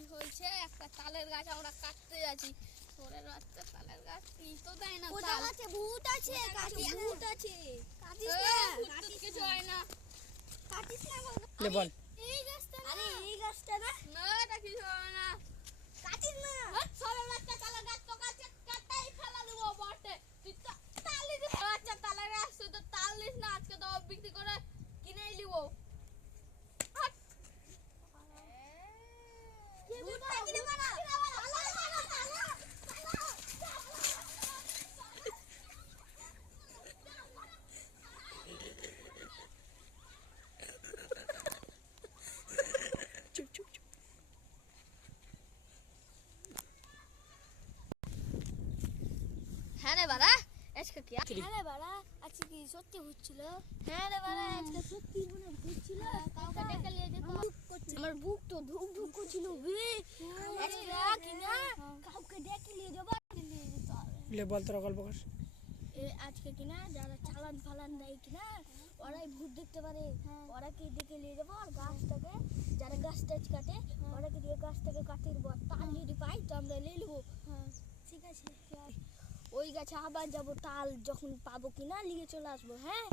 কি হয়েছে, একটা তালের গাছ আমরা কাটতে যাচ্ছি। ওরে রাস্তা তালের গাছ কি তো দেয় না, ওটা আছে ভূত আছে, কাটিস না, ভূত আছে, কাটিস না, ভূত কিছু হয় না, কাটিস না লে বল। এই গাছটা না, আরে এই গাছটা না, না এটা কিছু হয় না, কাটিস না। সরে রাস্তা তালের গাছ তো কাছে কাটাই ফেলা দেবো বটে। তুই তো তালি দিস, আচ্ছা তালের গাছ তুই তো তাল দিস না, আজকে তো বিক্রি করে কিনেই নিব। ভূতটা কিনে মারা, চুপ চুপ চুপ। হ্যাঁ রে বাড়া, আজকে কি হ্যাঁ রে বাড়া, আজকে কি সত্যি হচ্ছিল? হ্যাঁ রে বাড়া, আজকে সত্যি মনে হচ্ছিল। কাউকে ডেকে নিয়ে যেত। আমার বুক তো ধুক ধুক করছিল বে। আজকে কি না কাউকে ডেকে নিয়ে যাবো, নিয়ে যেতে হবে। লে বল তোরা গল্প কর। আজকে কিনা যারা চালান ফালান দেয় কিনা ওরাই ভূত দেখতে পারে, ওরাকে ডেকে নিয়ে যাবো। আর গাছটাকে যারা গাছ টাছ কাটে ওরাকে দিয়ে গাছটাকে কাটিয়ে দেবো। তাল যদি পাই তো আমরা নিয়ে নেবো। ঠিক আছে, ওই গাছে আবার যাবো, তাল যখন পাবো কিনা নিয়ে চলে আসবো। হ্যাঁ,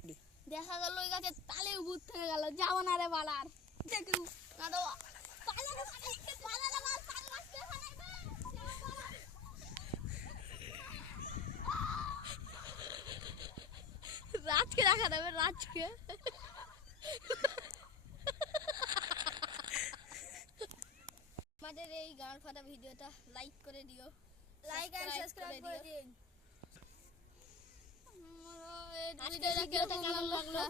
দেখা গেল ওই গাছে তালে ভূত থেকে গেল, যাবো না রে বালার দেখু না তো রাজকে দেখা দেবে, রাজকে আমাদের এই গান ফাটা ভিডিওটা লাইক করে দিও, লাইক আর সাবস্ক্রাইব করে দিন। ভিডিওটা কেমন লাগলো?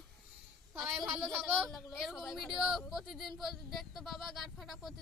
সবাই ভালো থাকো, এরকম ভিডিও প্রতিদিন দেখতে পাবা। গান ফাটা প্রতি